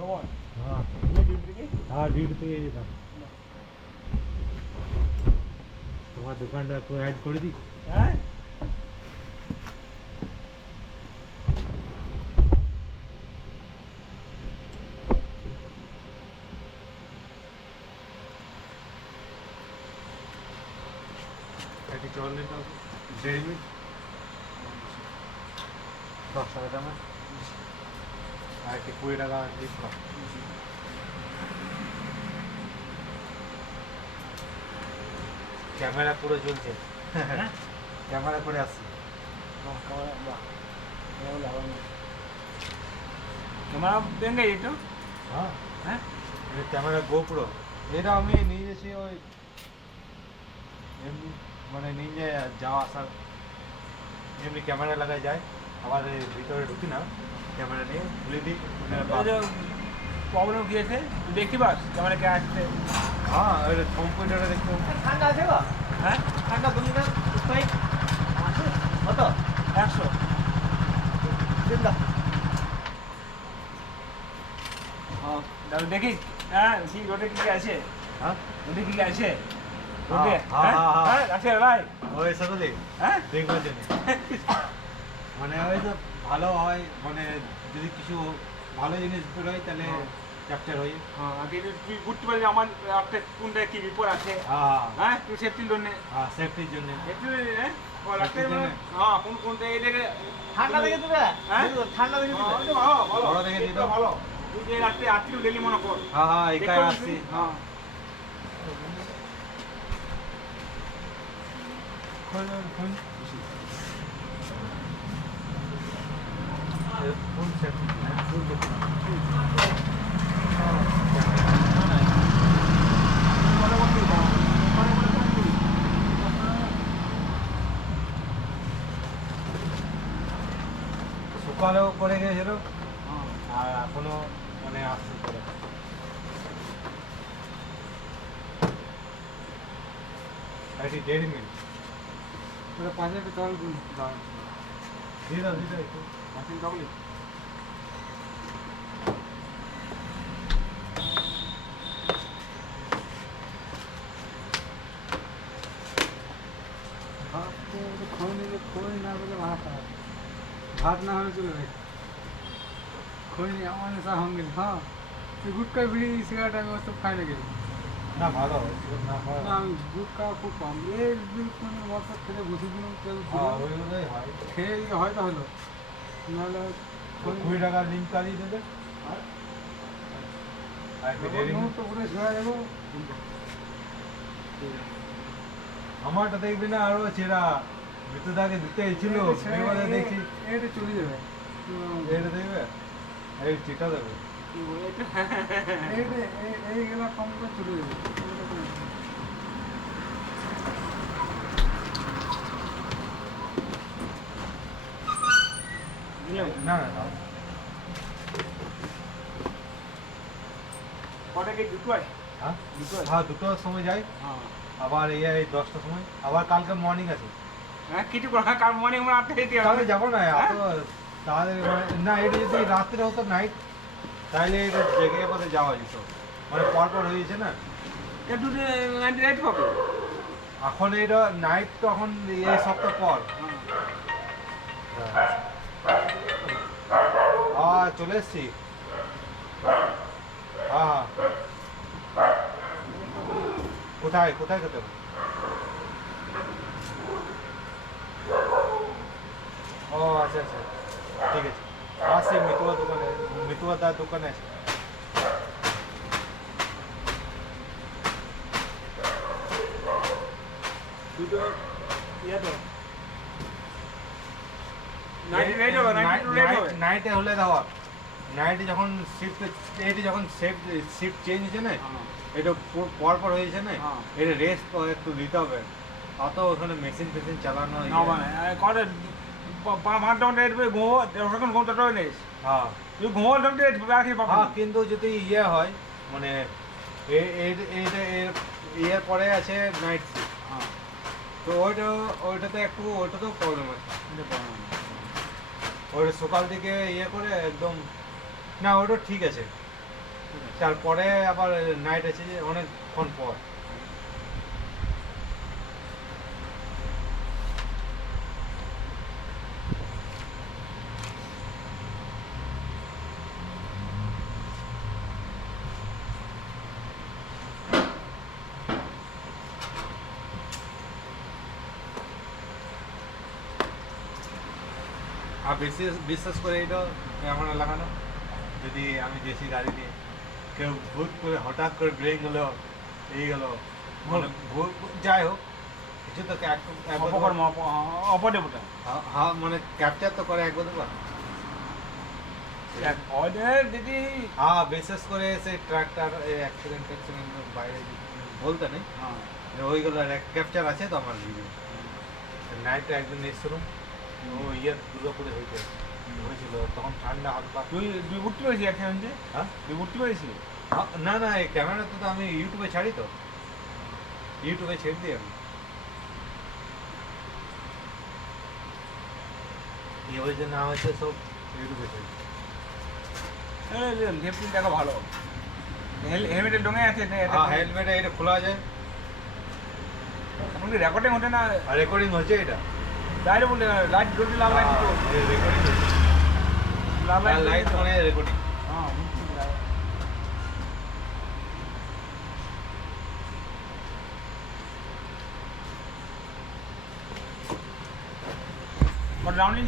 हाँ हाँ लीड पे যেতাম তোমার দোকানটা একটু অ্যাড করে দিই হ্যাঁ একটি চল নিতে হবে 1.5 মিনিট 10 টাকা দামের আর একটি 20 টাকা ডিসকাউন্ট ক্যামেরা পুরো চলছে ক্যামেরা করে আসছি ক্যামেরা দেंगे ये तो হ্যাঁ হ্যাঁ এটা ক্যামেরা গোপ্রো এটা আমি নিয়ে এসেছি ওই এমনি মানে নিয়ে যাওয়া আসার এমনি ক্যামেরা লাগাই যায় আবার এই ভিতরে ঢুকি না ক্যামেরা নিয়ে খুলে দিই जो प्रॉब्लम किए थे देखी बात कैमरा क्या আসছে হ্যাঁ ওই কম্পিউটারে দেখতে ঠান্ডা আছে গো হ্যাঁ ঠান্ডা তুমি না উপায় আছে কত 100 দিন দাও দেখি হ্যাঁ কি রোডে কি আছে হ্যাঁ রোডে কি আছে রোডে হ্যাঁ, হ্যাঁ, হ্যাঁ। হ্যাঁ আছে ভাই ওই সকলে হ্যাঁ দেখবার জন্য মানে ওই তো ভালো হয় মানে যদি কিছু ভালো জিনিস বেরোয় তাহলে ক্যাপচার হয়ে হ্যাঁ আগে তুই বুঝতে পারলি আমার একটা কোনটা কি বিপদ আছে হ্যাঁ হ্যাঁ তুই সেফটির জন্য হ্যাঁ সেফটির জন্য একটু হ্যাঁ রাখতে Safety জন্যে। হ্যাঁ কোনটা এই দেখে ঠান্ডা দেখে দিবে হ্যাঁ? ঠান্ডা দেখে দিবে ভালো ভালো বড় দেখে দিতে হবে। ভালো তুই যে রাত্রে আত্মীয় ডেলি মনে কর হ্যাঁ হ্যাঁ একাই দেখতে আসছি পাচ্ছিস? হ্যাঁ ফুল সেফটি ফুল সকালেও করে গেছিল আর এখনো মানে আসছে করে এটি 1.5 মিনিট ওটা পাঁচে পেট্রোল দাও দিয়ে দাও একটু পাঁচে ডবল ভাত তো খোল না বলে ভাত ভাত না হলে চলবে খোল আমার নেশা होंगे हाँ गुटखा बीड़ी सिगरेट আমি ওসব খাই না কিন্তু না ভালো না হয় না আমি গুটখা খুব কম এই কোনো বছর খেলে বসে দিলাম কেউ হ্যাঁ ওইগুলোই হয় খেয়ে দিয়ে হয়তো হলো নাহলে 20 টাকার লিঙ্ক কালিয়ে দেবে আর কি দেরি তো পুরো ছেড়ে দেবো আমারটা দেখবি না আরো চেরা মৃত্যুদাকে দিতে ছিল এবারে দেখি এটা চলে যাবে এটা দেখবে এই চিটা দেবে এইগুলা কম করে চলে যাবে না না না কটা কি দুটো আছে হ্যাঁ হ্যাঁ দুটোর সময় যাই হ্যাঁ আবার এই 10টার সময় আবার কালকে মর্নিং আছে হ্যাঁ কিছু করা কাল মর্নিং আমরা 8টা যেতে কালকে হবে যাবো না এত তাহলে না এটা যদি রাত্রে হতো নাইট তাহলে এটা জেগে পথে যাওয়া যেত মানে পরপর হয়েছে না একটু 98 পাবে এখন এটা নাইট তো এখন এই সপ্তাহ পর হ্যাঁ চলে এসছি হ্যাঁ কোথায় কোথায় খেতে হবে? ও আচ্ছা আচ্ছা ঠিক আছে আসছি মিতুয়া দোকানে মিতুয়া দার দোকানে আছে দুটো ইয়ে তো 98 হবে 92 হবে নাইটে হলে দেওয়া নাইটে যখন শিফট এটি যখন শিফট চেঞ্জ হয়েছে না এটা পরপর হয়েছে না হ্যাঁ। এটা রেস্ট একটু দিতে হবে অত ওখানে মেশিন ফেশিন চালানো না মানে কটা 5 ঘন্টা রেট ঘুমো এখন ঘুমটা টয় নেই হ্যাঁ তুই ঘুমো রেট রাখি পাবো হ্যাঁ কিন্তু যদি ইয়ে হয় মানে এইটা ইয়ের পরে আছে নাইট শিফট হ্যাঁ তো ওইটাতে একটু ওইটাতেও প্রবলেম আছে ওই সকাল থেকে ইয়ে করে একদম না ওটা ঠিক আছে তারপরে আবার নাইট আছে যে অনেকক্ষণ পর। আর বিশেষ করে এটা ক্যামেরা লাগানো, যদি আমি দেশি গাড়ি নিয়ে কেউ ভুট করে হঠাৎ করে ব্রেক গেলো এই গেল, মানে যাই হোক কিছু তো অপকর্ম অপদেবতা হ্যাঁ মানে ক্যাপচার তো করে একবার দুবার। ওদের যদি হ্যাঁ বিশেষ করে সেই ট্রাক্টর অ্যাক্সিডেন্ট বাইরে বলতে নেই, হ্যাঁ ওইগুলো ক্যাপচার আছে তো আমার ভিডিও। নাইটে একদিন এসছিলাম, ও দুর্গাপুরে হয়েছিল, তখন ঠান্ডা হালকা। তুই ঘুরতে পেরেছিস অ্যাক্সিডেন্টে? হ্যাঁ তুই ঘুরতে পেরেছিস? না না, এই ক্যামেরা তো আমি ইউটিউবে ছাড়ি, তো ইউটিউবে ছেড়ে দিই আমি। এই ওই যে নাম আছে সব ইউটিউবে ছেড়ে দিই। সেফটি দেখো ভালো, হেলমেটের ডোঙে আছে হ্যাঁ হেলমেটে এটা খোলা যায়, এমনকি রেকর্ডিং হতে না, আর রেকর্ডিং হচ্ছে এটা। লাইট বলতে লাইট জ্বলতে লাভ লাইট দিত, রেকর্ডিং হচ্ছে, লাভ লাইট লাইট মানে রেকর্ডিং। হ্যাঁ রাউন্ডিং